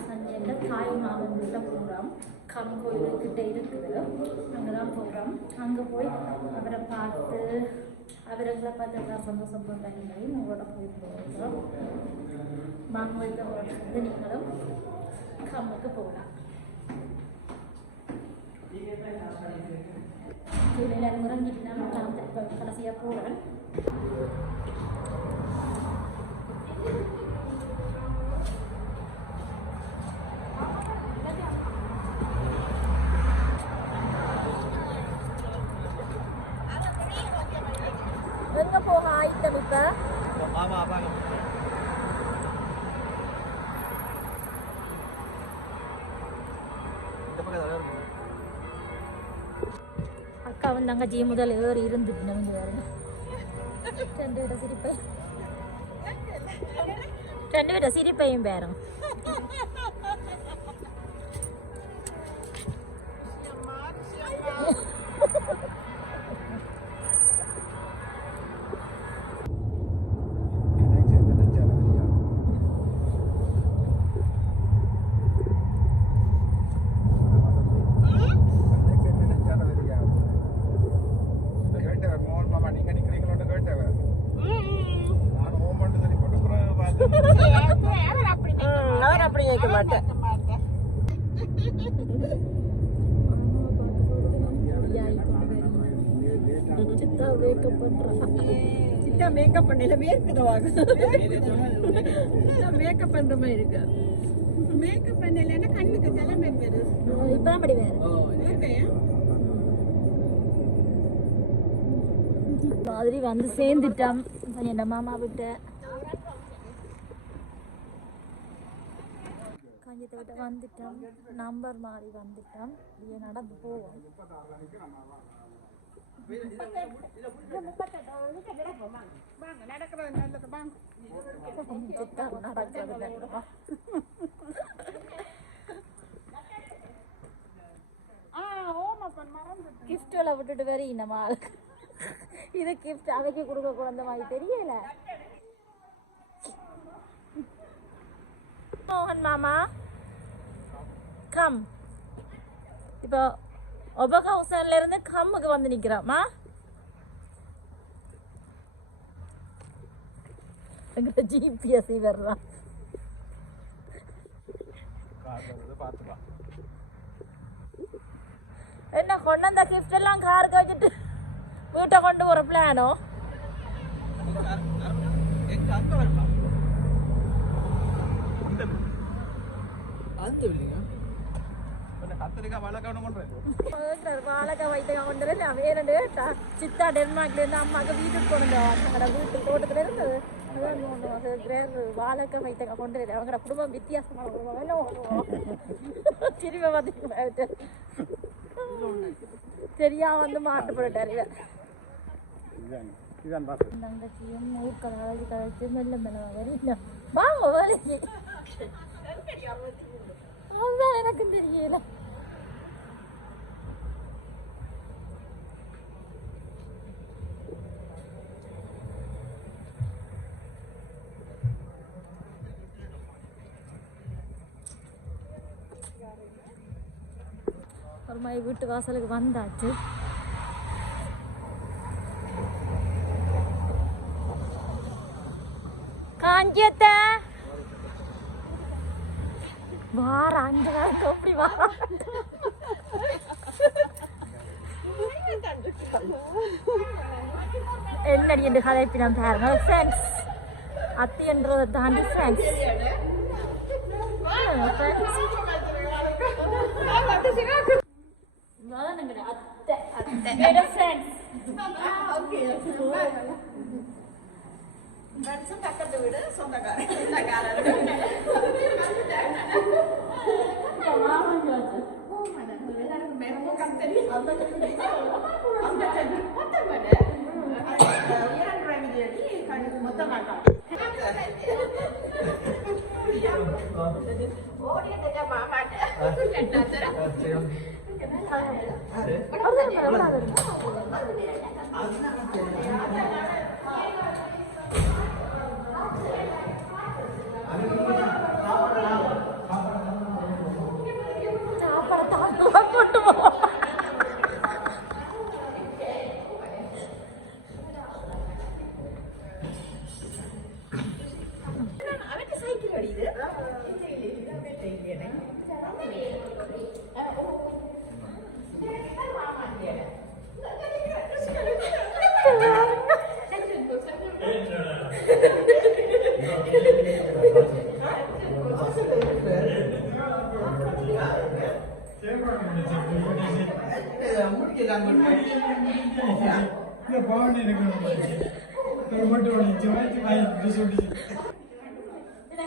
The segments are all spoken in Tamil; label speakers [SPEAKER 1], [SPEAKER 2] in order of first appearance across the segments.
[SPEAKER 1] சஞ்சயில் தாய் மாமன் போகிறோம் கம் கோயிலுக்கிட்ட இருக்குது. அங்கே தான் போகிறோம் அங்கே போய் அவரை பார்த்து அவர்களை பார்த்து எல்லாம் சந்தோஷப்பட்ட உங்களோட போய் போகிறோம் வாங்க இதோட வந்து நீங்களும் கம்முக்கு போகலாம். எல்லாரும் இறங்கிட்டு நான் கடைசியாக போகிறேன் எங்கே போக ஆயிட்டம் இப்போ
[SPEAKER 2] ஆமா ஆமாங்க இந்த பக்கம் ஏதாவது இருக்குங்க.
[SPEAKER 1] அக்கா வந்து தங்கச்சி முதல் ஏறி இருந்துட்டு வந்து பாருங்க ரெண்டு விட சிரிப்பை ரெண்டு விட சிரிப்பையும் பேரும்
[SPEAKER 3] மாட்டேன்.
[SPEAKER 1] சித்தா
[SPEAKER 3] மேக்கப் பண்ணல வேர்க்குதவாக மேக்கப் பண்ற மாதிரி இருக்கு. மேக்கப் பண்ணலன்னா கண்ணுக்கு தலைமை
[SPEAKER 1] இப்பதான் படி வேறு. மாதிரி வந்து சேர்ந்துட்டோம். என் மாமா விட்ட. காஞ்சத்தை வந்துட்டோம். நம்பர் மாறி வந்துட்டோம். இங்கே நடந்து போவோம்.
[SPEAKER 3] வாங்க
[SPEAKER 1] விட்டுட்டு வேற நம்ம ஆளுக்கு இது கிஃப்ட் அதைக்கு கொடுக்க குழந்த மாதிரி தெரியல. மோகன் மாமா. கம் இப்போ ஒபக ஹவுசன்ல இருந்து கம்முக்கு வந்து நிக்கிறோமா எங்கிட்ட ஜிபிஎஸ் வர்றான். என்ன கொண்டு வந்த கிஃப்ட் எல்லாம் காருக்கு வச்சுட்டு வீட்டை கொண்டு போற பிளானோ
[SPEAKER 2] அந்த
[SPEAKER 1] வாழக்கா வைத்தங்க கொண்டு வந்து அவன் ஏன்னு கேட்டா சித்தா டென்மார்க்ல இருந்து அம்மாக்கு வீட்டுக்கு கொண்டு அவங்களோட வீட்டு தோட்டத்துல இருந்து அதான் கொண்டு வந்து கிரேர் வாழக்கா வைத்தங்க கொண்டு வந்து அவங்களோட குடும்பம் வித்தியாசமான குடும்பம் திரும்ப பார்த்தீங்கன்னா தெரியாம வந்து மாட்டு போட்டாரு தங்கச்சியும் மெல்ல மெல்ல வரீங்க வாங்க வேலைக்கு அதுதான் எனக்கும் தெரியல ஒரு மாதிரி வீட்டு வாசலுக்கு வந்தாச்சு. காஞ்சியத்த? வார அஞ்சு நாளுக்கு அப்படி வார. என்னடி என்று கதைப்பினம் பாருங்க ஃப்ரெண்ட்ஸ் அத்தி என்றதை தாண்டி ஃப்ரெண்ட்ஸ் அத்தை அத்தை ஃப்ரெண்ட்ஸ்
[SPEAKER 3] பக்கத்து வீடு சொந்தக்காரன் சொந்தக்காரன்
[SPEAKER 2] ஆ
[SPEAKER 4] 哎呀，我来吧，我来
[SPEAKER 1] 吧。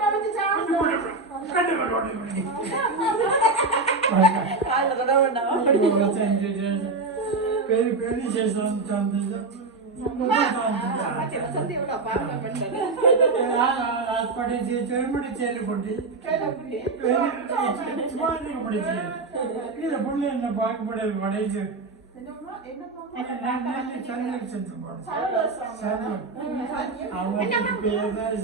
[SPEAKER 1] இருக்கிறீங்க சொல்லுவாமா
[SPEAKER 4] இங்கே இங்கே பச பச வந்து அஞ்சு பச பச ஐயா பச ஆசைப்பட ஆசைப்பட பச சங்கு பெரிய பெரிய చేస్తాం హాస్పిటల్ చెరుమడి చేలు కొట్టి ఇది పుల్లి என்ன பாக்குபடல் வடைச்சு சந்திரன் சென்று அவங்க பேர்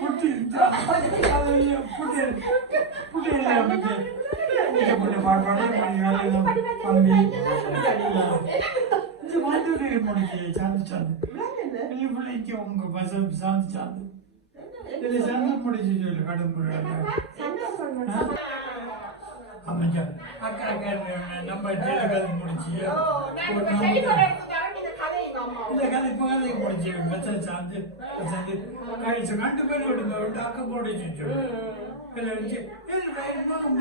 [SPEAKER 4] புட்டி புட்டி புட்டி பாடுபாடு தம்பி இது வந்து முடிச்சு சாந்து சாந்து இது சாந்து முடிச்சு சொல்லு கடும் அமைச்சர் அக்கா நம்ம ஜெயலலிதா முடிச்சு இந்த கதை இப்போ கதை முடிச்சு பச்சை சாந்து சாந்து. கழிச்சு கண்டு பேர் விடுங்க விட்டு அக்கா போடுச்சு சொல்லு. இல்லை வச்சு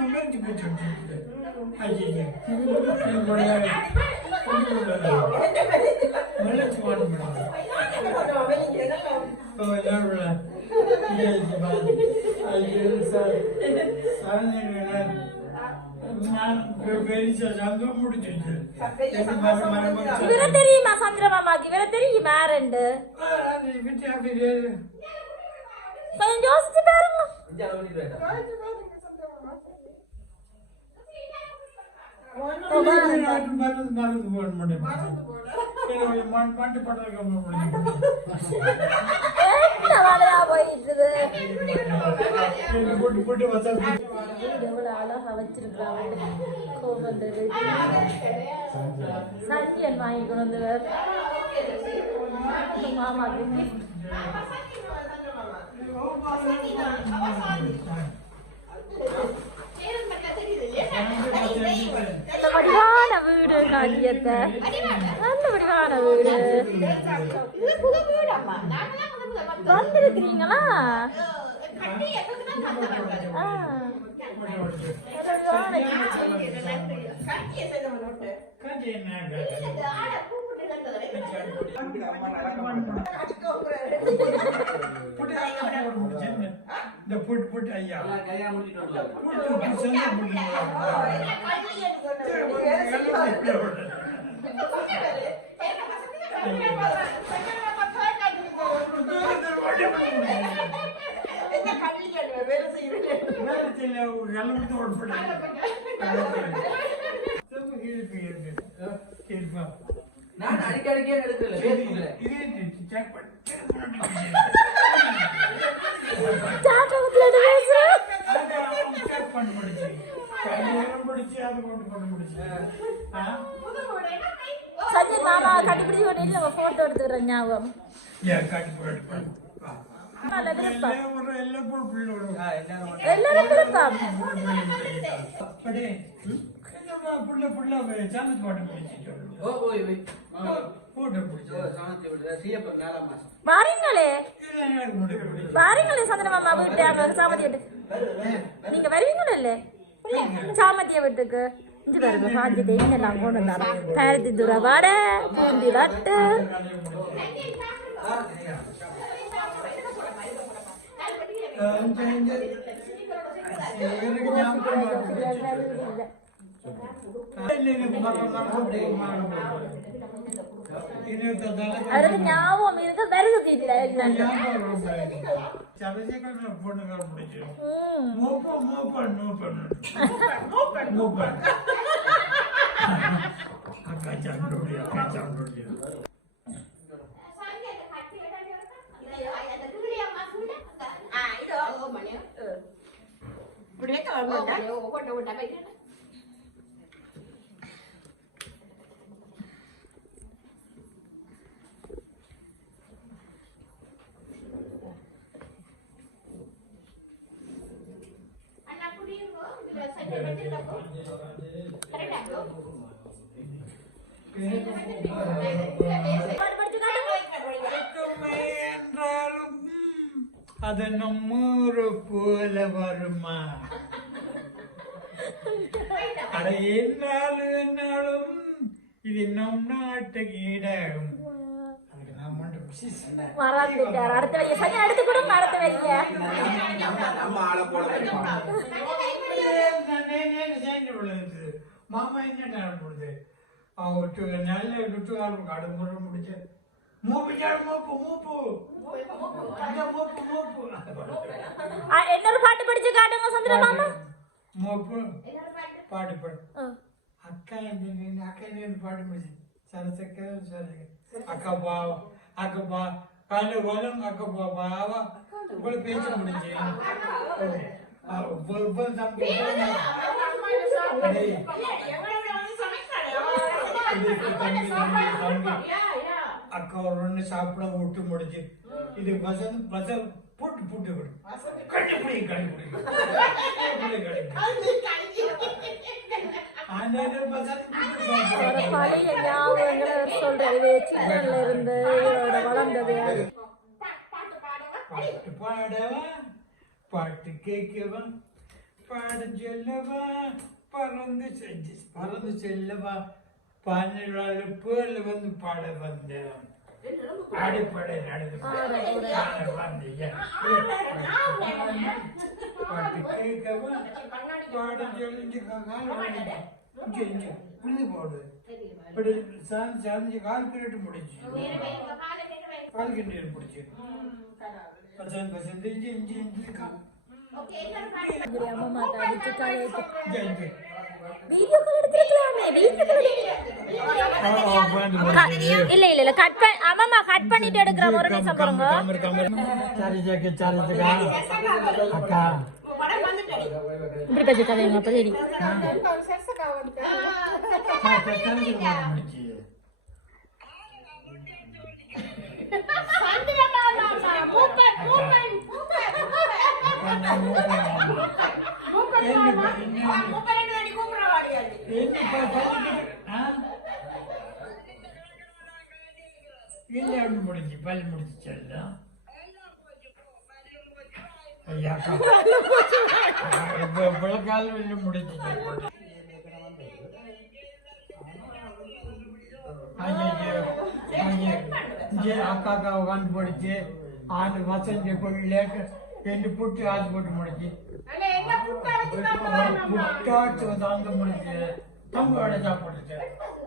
[SPEAKER 4] மேய்ச்சி போச்சு. ஐயா வெள்ளச்சு வாட
[SPEAKER 1] இவரை தெரியுமா சந்திரமாமாக்கு இவரை தெரியுமா ரெண்டு? கொஞ்சம் யோசிச்சு பாருங்க.
[SPEAKER 4] மண்டு
[SPEAKER 1] எவ்வளோ
[SPEAKER 4] போட்டு வச்சா
[SPEAKER 1] அழகா வச்சிருக்காங்க கோபந்தது சந்தியன் வாங்கி கொண்டு வந்தவர் மாமாக்கு நல்ல வடிவான வீடு காரியத்தை நல்ல வடிவான வீடு வந்திருக்கிறீங்களா
[SPEAKER 4] இந்த புட் புட் ஐயா
[SPEAKER 2] நான் அடிக்கடிக்கே எடுக்கல பேசுகிறேன்
[SPEAKER 1] சாட்டத்துல பேசுறேன் சஞ்சய் மாமா கண்டுபிடிச்சு ஒரு நம்ம போட்டோ எடுத்துக்கிறோம் ஞாபகம். நல்ல
[SPEAKER 4] போட்டோ
[SPEAKER 1] வாரீங்களே
[SPEAKER 4] எனக்கு முடிக்க பிடிச்சி
[SPEAKER 1] வாரீங்களே சந்திர மாமா வீட்டு அப்புறம் சாமதி வீட்டுக்கு நீங்க வருவீங்களே சாமத்திய வீட்டுக்கு இஞ்சி பாருங்க காஞ்சி தேங்க எல்லாம் கொண்டு வந்தாலும் பருத்தி துரை வடை பூந்தி லட்டு
[SPEAKER 4] எனக்கு ஞாபகம்
[SPEAKER 1] அவருக்கு ஞாபகம் இருக்கு வருகுது
[SPEAKER 4] Bericht aber mal da. Oh, oh,
[SPEAKER 1] oh, da bin
[SPEAKER 4] ich. Correct, அது நம்மூரு போல வருமா? அட என்னாலும் என்னாலும் இது நம் நாட்டு கீடாகும். அதுக்கு நான் மட்டும் பிசிஸ் என்ன?
[SPEAKER 1] மறந்துட்டார் அடுத்த வைக்க சரி அடுத்து கூட அடுத்த
[SPEAKER 4] விழுந்து மாமா என்ன நேரம் போடுது அவட்டு நல்ல கடுமுறை முடிச்சு மூப்பு மூப்பு மூப்பு. மூப்பு மூப்பு.
[SPEAKER 1] ஆ, இன்னொரு பாட்டு படிச்சு காட்டுங்க சுந்தர மாமா.
[SPEAKER 4] மூப்பு. பாடு பாடு. அக்கா என்ன அக்கா என்ன பாடு முடிச்சு. சரசக்க சரசக்க. அக்கா பாவா அக்கா பா காலு வலம் அக்கா பா பாவா கூட பேச முடிஞ்சு. அக்கா ஒரு ஒன்று சாப்பிட விட்டு முடிச்சு இது பசங்க பசங்க புட்டு புட்டு விடு. கண்டுபிடி கண்டுபிடி
[SPEAKER 1] பழைய ஞாபகங்களை சொல்றாரு சின்னல இருந்து இவரோட வளர்ந்தது.
[SPEAKER 4] பாட்டு பாடவா? பாட்டு கேட்கவா? பாடு சொல்லவா? பறந்து செஞ்சு பறந்து செல்லவா? பேர்ல வந்து பாட வந்தேன். அடிப்படை நடந்து பாட வந்தீங்க பாட்டு கேட்கவா? பாட சொல்லி செஞ்சு புரிஞ்சு போடு. இப்படி சாந்தி சாந்தி கால் பீரியட் முடிஞ்சு கால் கிண்டியர் முடிச்சு. பசங்க பசங்க இஞ்சி இஞ்சி இஞ்சி.
[SPEAKER 1] இல்ல இல்ல இல்ல கட் பண்ண ஆமாமா கட் பண்ணிட்டு எடுக்கறோம் ஒரு நிமிஷம் பாருங்க சாரி ஜாக்கி அப்ப சரி
[SPEAKER 4] முடிஞ்சு பல் முடிச்சு செல்லம் ஐயா இப்போ பிள்ளைக்கால வெளில முடிச்சு அக்கா அக்கா உட்காந்து போடுச்சு ஆண்டு வசந்தி கொஞ்சம் லேட்டு ரெண்டு புட்டு ஆச்சு போட்டு முடிச்சு புட்டாச்சு தாங்க முடிச்சு தம்பு வடை சாப்பிடுச்சு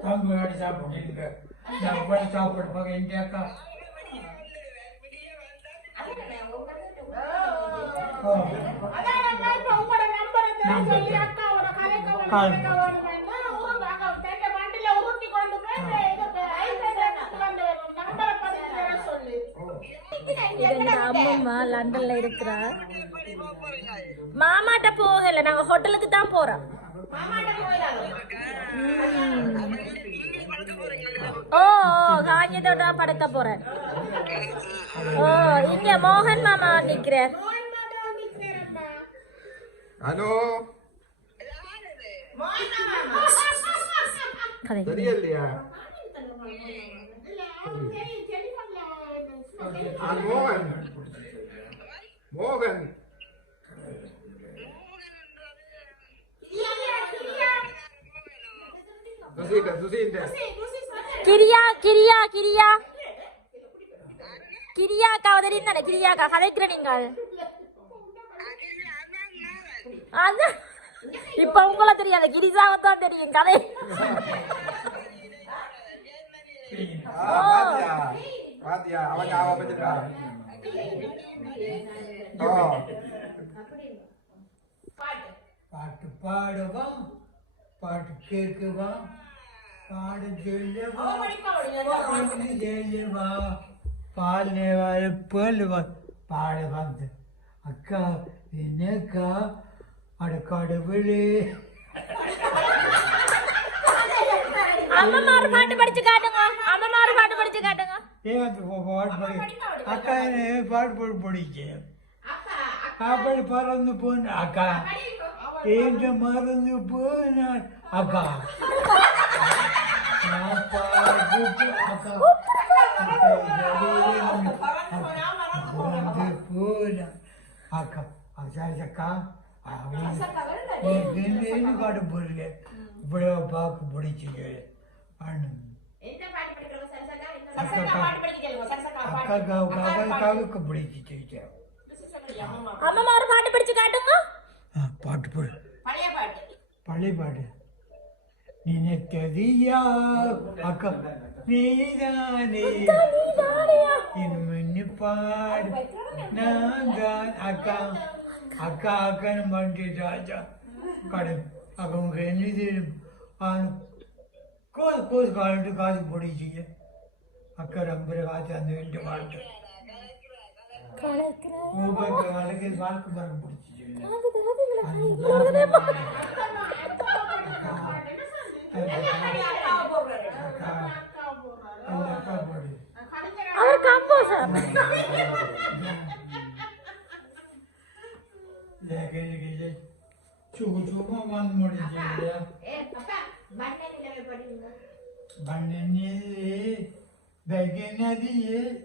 [SPEAKER 4] தம்பு வடை சாப்பிட்டு நான் வடை சாப்பிட்டு பார்க்க எங்க அக்கா ஓ
[SPEAKER 1] இது எங்க அம்மம்மா லண்டன்ல இருக்கிறா. மாமாட்ட போகல நாங்க ஹோட்டலுக்கு தான் போறோம். ஓ தான் படுக்க போறேன். ஓ இங்க மோகன் மாமா நிக்கிறார்
[SPEAKER 2] ஹலோ?
[SPEAKER 1] கதை
[SPEAKER 2] மோகன். மோகன். சுசீட்ட
[SPEAKER 1] கிரியா கிரியா கிரியா. கிரியாக்கா தெரியும் கிரியாக்கா கதைக்கிற நீங்கள். அதான் இப்ப உங்கள தெரியாது கிரிசாவத்தான் தெரியும் கதை.
[SPEAKER 2] பாத்தியா? பாத்தியா அவன் ஞாபகம் வச்சிருக்கா
[SPEAKER 4] பாட்டு பாடுவோம் பாட்டு கேட்குவோம் பாடு சொல்லவா பாடு சொல்லவா பால் நேவாய பேலுவா பாட வந்து அக்கா என்னக்கா அட கடவுளே
[SPEAKER 1] அம்மமாரு பாட்டு படிச்சு காட்டு காட்டுங்க
[SPEAKER 4] ஏன் அந்த பாட்டு பாடி அக்கா என்ன பாட்டு பாடு படிச்சு
[SPEAKER 3] அக்கா
[SPEAKER 4] அவள் பறந்து போன அக்கா ஏங்க மறந்து போன அக்கா நான் பார்த்து அக்கா மறந்து போன அக்கா அக்கா என்ன காட்ட போறீங்க இவ்வளவு பார்க்க பிடிச்சிங்க அண்ணன் அக்காவுக்கு பிடிச்சிச்சு
[SPEAKER 1] அம்மா ஒரு பாட்டு படிச்சு காட்டுங்க
[SPEAKER 4] பாட்டு போடு
[SPEAKER 3] பழைய பாட்டு
[SPEAKER 4] பழைய பாடு நினைத்ததியா அக்கா நீதானே என் மண்ணு பாடு நான் தான் அக்கா அக்கா அக்கான்னு பண்ணிட்டு ராஜா கடன் அக்கா உங்க என்ன தெரியும் கோது கோது காலிட்டு காது பிடிச்சிங்க அக்கா ரொம்ப காத்து அந்த ரெண்டு வாழ்க்கை உங்களுக்கு வாழ்க்கை வாழ்க்கை மரம் என்னது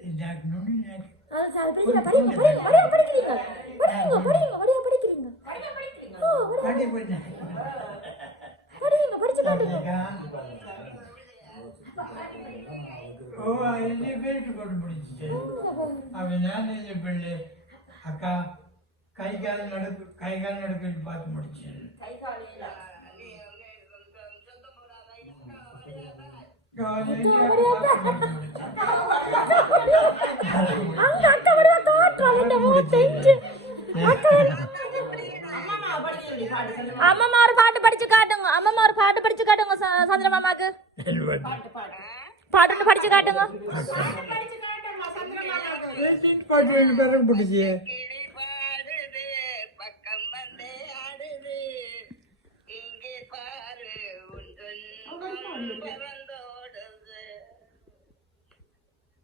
[SPEAKER 4] இந்த நுனி அக்கா கை கால் நடக்கு கை கால் நடக்குன்னு பார்த்து முடிச்சேன்
[SPEAKER 1] அங்க அக்கா வடிவா காட்டுறாங்க இந்த அம்மா ஒரு பாட்டு படிச்சு காட்டுங்க அம்மா ஒரு பாட்டு படிச்சு காட்டுங்க சந்திர மாமாக்கு பாட்டு படிச்சு காட்டுங்க
[SPEAKER 4] பாட்டு பிடிச்சி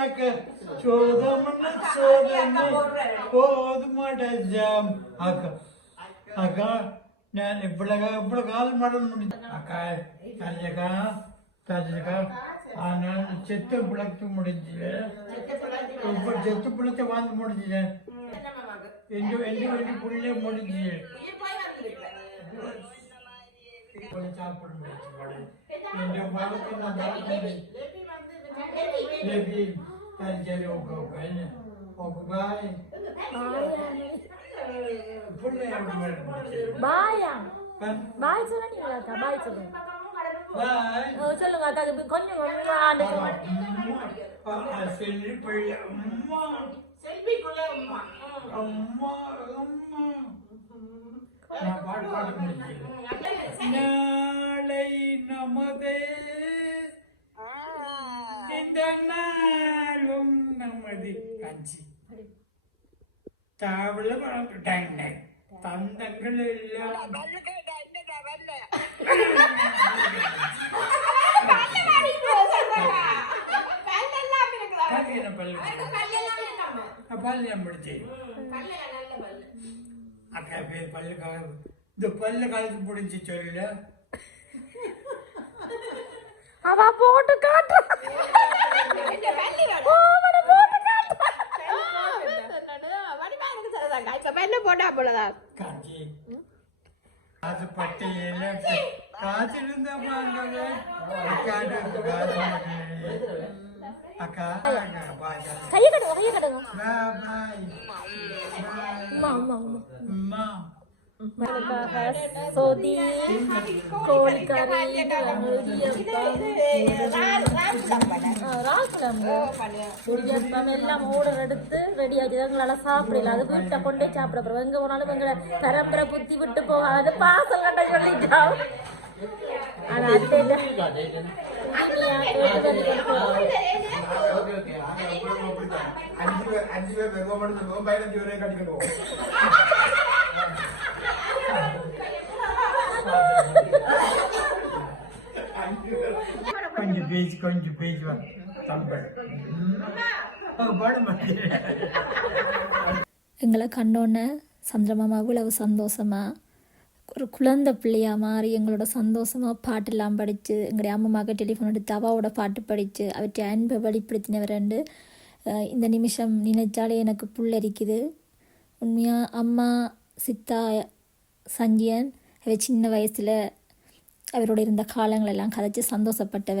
[SPEAKER 5] வினையாக்க சோதமன சோதனை. போதும் அடைஞ்சாம். அக்கா அக்கா நான் இப்படிக்கா
[SPEAKER 4] இப்படி கால் மாடல் முடிஞ்சு அக்கா தஞ்சக்கா தஞ்சக்கா ஆனால் செத்து பிழைத்து முடிஞ்சு. இப்போ செத்து பிழைச்ச வாழ்ந்து முடிஞ்சு. எந்த எந்த வேண்டி புள்ளே முடிஞ்சு. சாப்பிட முடிஞ்சு என் வாழ்க்கை Devi Tanjayoga Vanya Ogbai Bye à? Bye cho nó nhiều là cả bye cho ừ, mình Bye Ừ cho lần ta đừng có
[SPEAKER 1] nhiều người ra được rồi Bà
[SPEAKER 4] Selfie
[SPEAKER 1] của Bây giờ. Selfie của lại 엄마
[SPEAKER 4] 엄마
[SPEAKER 3] 엄마 Nà
[SPEAKER 4] bắt bắt mình. Nà lấy nà mơ đê இந்த நாளும் நமது காஞ்சி தாவல வளர்ந்துட்டாங்க தந்தங்கள் எல்லாம்
[SPEAKER 5] பல்லு
[SPEAKER 4] படிச்சேன் அக்கா பேர் பல்லு இந்த பல்லு காலத்து பிடிச்சி சொல்லல
[SPEAKER 1] அவ போட்டு காட்டு. போட்டு
[SPEAKER 3] போலதான்
[SPEAKER 4] காஞ்சி. அது பட்டையில அக்காடு காது அக்கா
[SPEAKER 1] கையை கட்டுங்க கையை கட்டுங்க. அம்மா அம்மா. அம்மா.
[SPEAKER 2] మనకాహ సోది కోల్ எல்லாம் ஓடர் எடுத்து ரெடி ஆகிடுது எங்களால் சாப்பிடல அது வீட்டை கொண்டே சாப்பிட போகிறோம் எங்கே போனாலும் எங்களை பரம்பரை புத்தி விட்டு போகாது பாசம் கண்ட சொல்லிட்டோம்
[SPEAKER 6] பேசி
[SPEAKER 4] கொஞ்சம் பேசுவாங்க
[SPEAKER 2] எங்களை கண்டோன்னே சந்திரமாமாவுக்கு இவ்வளவு சந்தோஷமாக ஒரு குழந்த பிள்ளையாக மாறி எங்களோட சந்தோஷமாக பாட்டெல்லாம் படித்து எங்களுடைய அம்மாவுக்கு டெலிஃபோன் எடுத்து அவாவோட பாட்டு படித்து அவற்றை அன்பை வெளிப்படுத்தினவர் ரெண்டு. இந்த நிமிஷம் நினைச்சாலே எனக்கு புல்லரிக்குது. உண்மையாக அம்மா சித்தா சஞ்சியன் அவர் சின்ன வயசில் அவரோட இருந்த காலங்களெல்லாம் கதைச்சி சந்தோஷப்பட்டவ.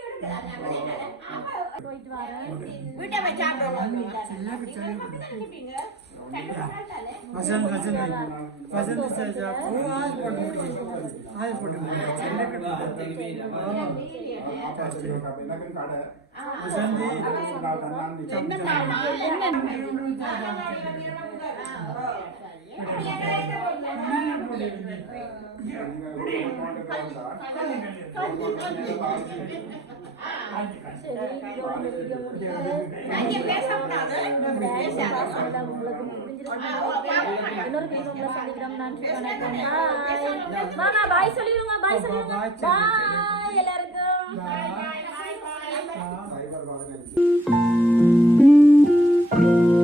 [SPEAKER 7] ஓ நாளைக்கு கல்யாணம் பெரிய கல்யாணம்
[SPEAKER 2] போயிட்டு வரேன்
[SPEAKER 5] வீட்டை போய் சாப்பிடுவோம்
[SPEAKER 4] வசந்த் வசந்த் வசந்த் சார் ஆள் போட முடியும்
[SPEAKER 2] பாய் சொல்லிடுங்க பாய் சொல்லிடுங்க பாய் எல்லாருக்கும் பாய் பாய் பாய் பாய்